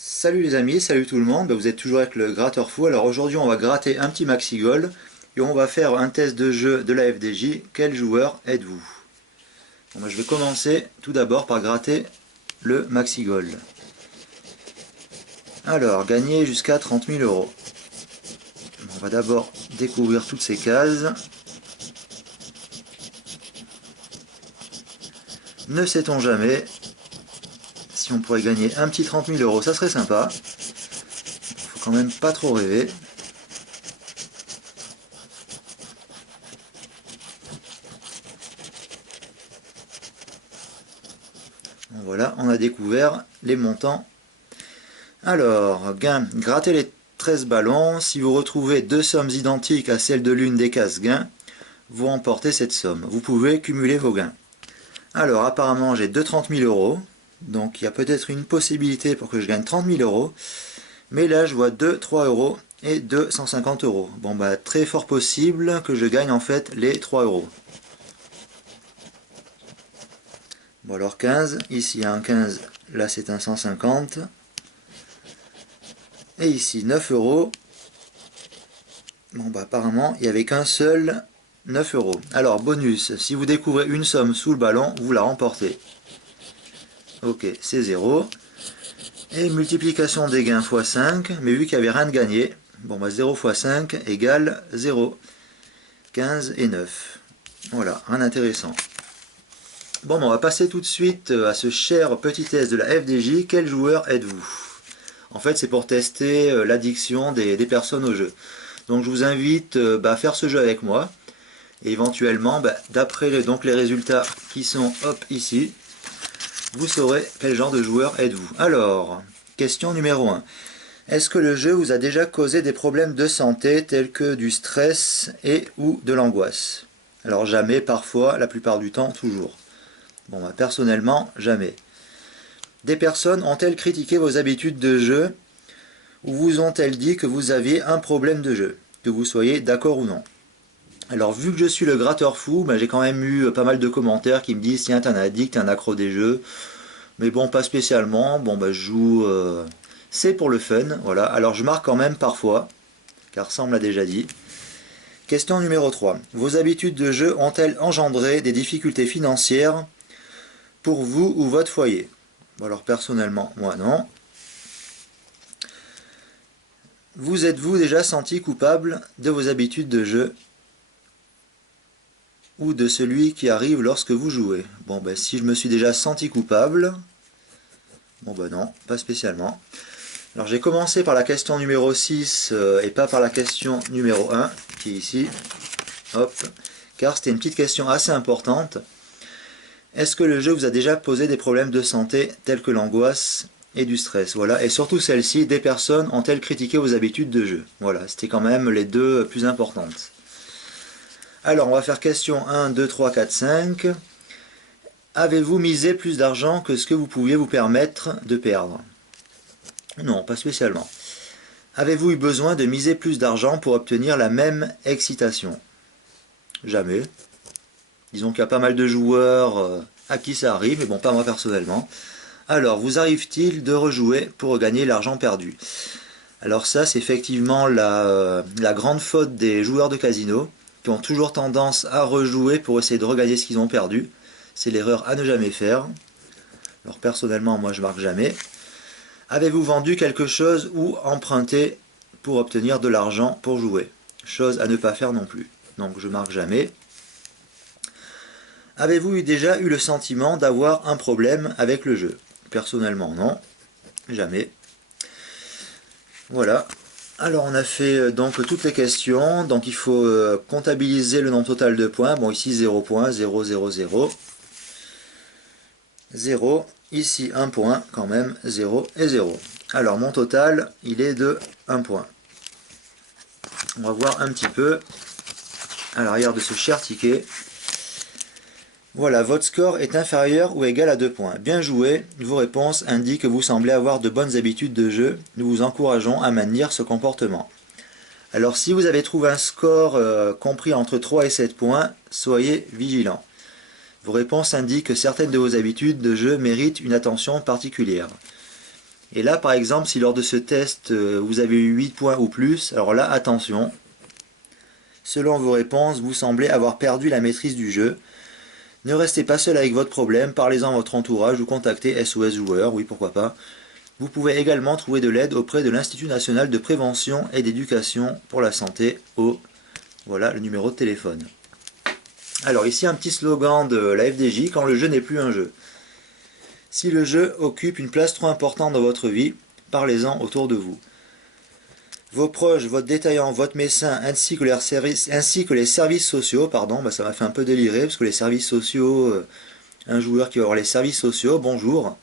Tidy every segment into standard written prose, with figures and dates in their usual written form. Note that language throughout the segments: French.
Salut les amis, salut tout le monde, vous êtes toujours avec le gratteur fou. Alors aujourd'hui on va gratter un petit maxi goal et on va faire un test de jeu de la FDJ. Quel joueur êtes-vous? Je vais commencer tout d'abord par gratter le maxi goal. Alors, gagner jusqu'à 30 000 euros. On va d'abord découvrir toutes ces cases. Ne sait-on jamais si on pourrait gagner un petit 30 000 euros, ça serait sympa. Faut quand même pas trop rêver. Voilà, on a découvert les montants. Alors, gain, grattez les 13 ballons. Si vous retrouvez deux sommes identiques à celles de l'une des cases gains, vous remportez cette somme. Vous pouvez cumuler vos gains. Alors, apparemment, j'ai 30 000 euros. Donc, il y a peut-être une possibilité pour que je gagne 30 000 euros. Mais là, je vois 2, 3 euros et 250 euros. Bon, bah, très fort possible que je gagne en fait les 3 euros. Bon, alors 15. Ici, il y a un 15. Là, c'est un 150. Et ici, 9 euros. Bon, bah, apparemment, il n'y avait qu'un seul 9 euros. Alors, bonus, si vous découvrez une somme sous le ballon, vous la remportez. Ok, c'est 0. Et multiplication des gains x 5, mais vu qu'il n'y avait rien de gagné, bon, bah 0 x 5 égale 0. 15 et 9. Voilà, rien d'intéressant. Bon, bah, on va passer tout de suite à ce cher petit test de la FDJ. Quel joueur êtes-vous? En fait, c'est pour tester l'addiction des personnes au jeu. Donc, je vous invite à faire ce jeu avec moi. Et éventuellement, d'après les résultats qui sont hop ici, vous saurez quel genre de joueur êtes-vous. Alors, question numéro 1. Est-ce que le jeu vous a déjà causé des problèmes de santé tels que du stress et ou de l'angoisse? Alors jamais, parfois, la plupart du temps, toujours. Bon, personnellement, jamais. Des personnes ont-elles critiqué vos habitudes de jeu ou vous ont-elles dit que vous aviez un problème de jeu, que vous soyez d'accord ou non? Alors vu que je suis le gratteur fou, j'ai quand même eu pas mal de commentaires qui me disent tiens t'es un addict, t'es un accro des jeux. Mais bon, pas spécialement. Bon, je joue, c'est pour le fun, voilà. Alors je marque quand même parfois, car ça on me l'a déjà dit. Question numéro 3. Vos habitudes de jeu ont-elles engendré des difficultés financières pour vous ou votre foyer? Bon, alors personnellement, moi non. Vous êtes-vous déjà senti coupable de vos habitudes de jeu ou de celui qui arrive lorsque vous jouez? Bon, si je me suis déjà senti coupable, bon non, pas spécialement. Alors j'ai commencé par la question numéro 6 et pas par la question numéro 1, qui est ici. Hop, car c'était une petite question assez importante. Est-ce que le jeu vous a déjà posé des problèmes de santé tels que l'angoisse et du stress? Voilà, et surtout celle-ci, des personnes ont-elles critiqué vos habitudes de jeu? Voilà, c'était quand même les deux plus importantes. Alors on va faire question 1, 2, 3, 4, 5. Avez-vous misé plus d'argent que ce que vous pouviez vous permettre de perdre? Non, pas spécialement. Avez-vous eu besoin de miser plus d'argent pour obtenir la même excitation? Jamais. Disons qu'il y a pas mal de joueurs à qui ça arrive, mais bon, pas moi personnellement. Alors, vous arrive-t-il de rejouer pour regagner l'argent perdu? Alors ça, c'est effectivement la grande faute des joueurs de casino, qui ont toujours tendance à rejouer pour essayer de regagner ce qu'ils ont perdu. C'est l'erreur à ne jamais faire. Alors personnellement, moi je marque jamais. Avez-vous vendu quelque chose ou emprunté pour obtenir de l'argent pour jouer? Chose à ne pas faire non plus. Donc je marque jamais. Avez-vous déjà eu le sentiment d'avoir un problème avec le jeu? Personnellement non, jamais. Voilà. Alors on a fait donc toutes les questions. Donc il faut comptabiliser le nombre total de points. Bon ici 0 points, 0, 0, 0. 0. Ici 1 point, quand même, 0 et 0. Alors mon total, il est de 1 point. On va voir un petit peu à l'arrière de ce cher ticket. Voilà, votre score est inférieur ou égal à 2 points. Bien joué, vos réponses indiquent que vous semblez avoir de bonnes habitudes de jeu. Nous vous encourageons à maintenir ce comportement. Alors si vous avez trouvé un score compris entre 3 et 7 points, soyez vigilant. Vos réponses indiquent que certaines de vos habitudes de jeu méritent une attention particulière. Et là, par exemple, si lors de ce test, vous avez eu 8 points ou plus, alors là, attention. Selon vos réponses, vous semblez avoir perdu la maîtrise du jeu. Ne restez pas seul avec votre problème, parlez-en à votre entourage ou contactez SOS Joueurs, oui pourquoi pas. Vous pouvez également trouver de l'aide auprès de l'Institut national de prévention et d'éducation pour la santé au... Voilà le numéro de téléphone. Alors ici un petit slogan de la FDJ, quand le jeu n'est plus un jeu. Si le jeu occupe une place trop importante dans votre vie, parlez-en autour de vous. Vos proches, votre détaillant, votre médecin, ainsi que les services sociaux, ça m'a fait un peu délirer, parce que les services sociaux, un joueur qui va avoir les services sociaux, bonjour,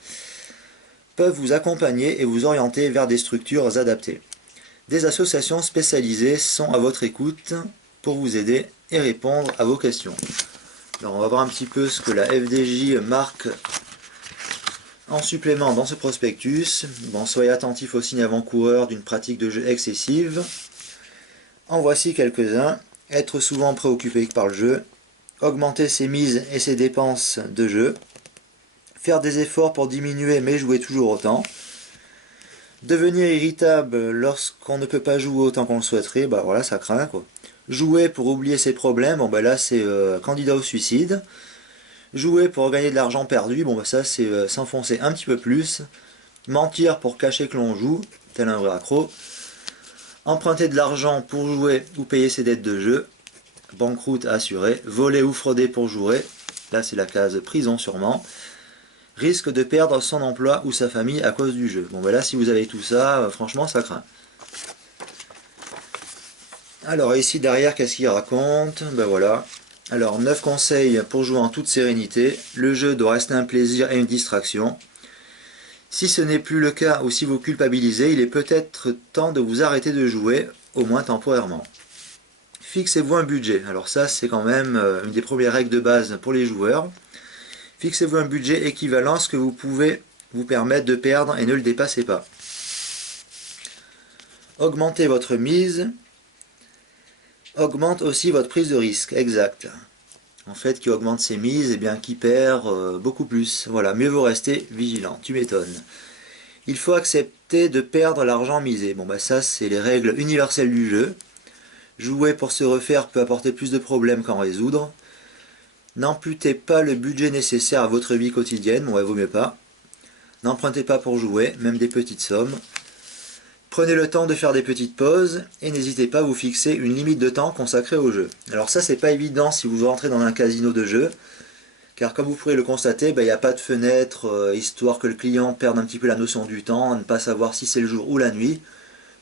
peuvent vous accompagner et vous orienter vers des structures adaptées. Des associations spécialisées sont à votre écoute pour vous aider et répondre à vos questions. Alors on va voir un petit peu ce que la FDJ marque en supplément dans ce prospectus. Bon, soyez attentifs aux signes avant-coureurs d'une pratique de jeu excessive. En voici quelques-uns. Être souvent préoccupé par le jeu. Augmenter ses mises et ses dépenses de jeu. Faire des efforts pour diminuer mais jouer toujours autant. Devenir irritable lorsqu'on ne peut pas jouer autant qu'on le souhaiterait. Bah voilà, ça craint quoi. Jouer pour oublier ses problèmes. Bon bah là c'est candidat au suicide. Jouer pour gagner de l'argent perdu, bon bah ça c'est s'enfoncer un petit peu plus. Mentir pour cacher que l'on joue, tel un vrai accro. Emprunter de l'argent pour jouer ou payer ses dettes de jeu. Banqueroute assurée. Voler ou frauder pour jouer. Là c'est la case prison sûrement. Risque de perdre son emploi ou sa famille à cause du jeu. Bon bah là si vous avez tout ça, franchement ça craint. Alors ici derrière qu'est-ce qu'il raconte? Ben voilà. Alors, 9 conseils pour jouer en toute sérénité. Le jeu doit rester un plaisir et une distraction. Si ce n'est plus le cas ou si vous culpabilisez, il est peut-être temps de vous arrêter de jouer, au moins temporairement. Fixez-vous un budget. Alors ça, c'est quand même une des premières règles de base pour les joueurs. Fixez-vous un budget équivalent à ce que vous pouvez vous permettre de perdre et ne le dépassez pas. Augmentez votre mise. Augmente aussi votre prise de risque, exact. En fait, qui augmente ses mises, et bien qui perd beaucoup plus. Voilà, mieux vaut rester vigilant, tu m'étonnes. Il faut accepter de perdre l'argent misé. Bon bah ça, c'est les règles universelles du jeu. Jouer pour se refaire peut apporter plus de problèmes qu'en résoudre. N'amputez pas le budget nécessaire à votre vie quotidienne, bon, vaut mieux pas. N'empruntez pas pour jouer, même des petites sommes. Prenez le temps de faire des petites pauses et n'hésitez pas à vous fixer une limite de temps consacrée au jeu. Alors ça c'est pas évident si vous rentrez dans un casino de jeu, car comme vous pourrez le constater, il n'y a pas de fenêtre, histoire que le client perde un petit peu la notion du temps, à ne pas savoir si c'est le jour ou la nuit.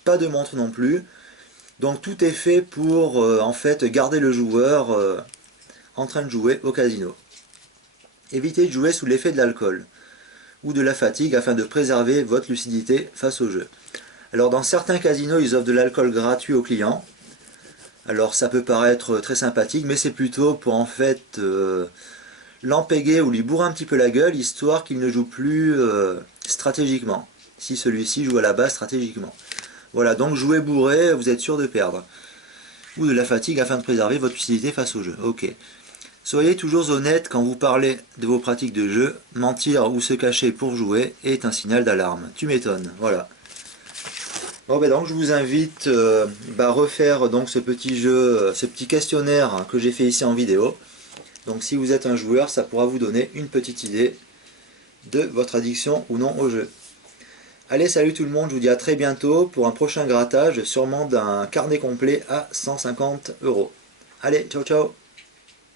Pas de montre non plus. Donc tout est fait pour en fait garder le joueur en train de jouer au casino. Évitez de jouer sous l'effet de l'alcool ou de la fatigue afin de préserver votre lucidité face au jeu. Alors dans certains casinos, ils offrent de l'alcool gratuit aux clients. Alors ça peut paraître très sympathique, mais c'est plutôt pour en fait l'empéguer ou lui bourrer un petit peu la gueule, histoire qu'il ne joue plus stratégiquement. Si celui-ci joue à la base stratégiquement. Voilà, donc jouer bourré, vous êtes sûr de perdre. Ou de la fatigue afin de préserver votre lucidité face au jeu. Ok. Soyez toujours honnête quand vous parlez de vos pratiques de jeu. Mentir ou se cacher pour jouer est un signal d'alarme. Tu m'étonnes, voilà. Bon ben donc je vous invite à refaire donc ce petit jeu, ce petit questionnaire que j'ai fait ici en vidéo. Donc si vous êtes un joueur, ça pourra vous donner une petite idée de votre addiction ou non au jeu. Allez, salut tout le monde, je vous dis à très bientôt pour un prochain grattage, sûrement d'un carnet complet à 150 €. Allez, ciao ciao.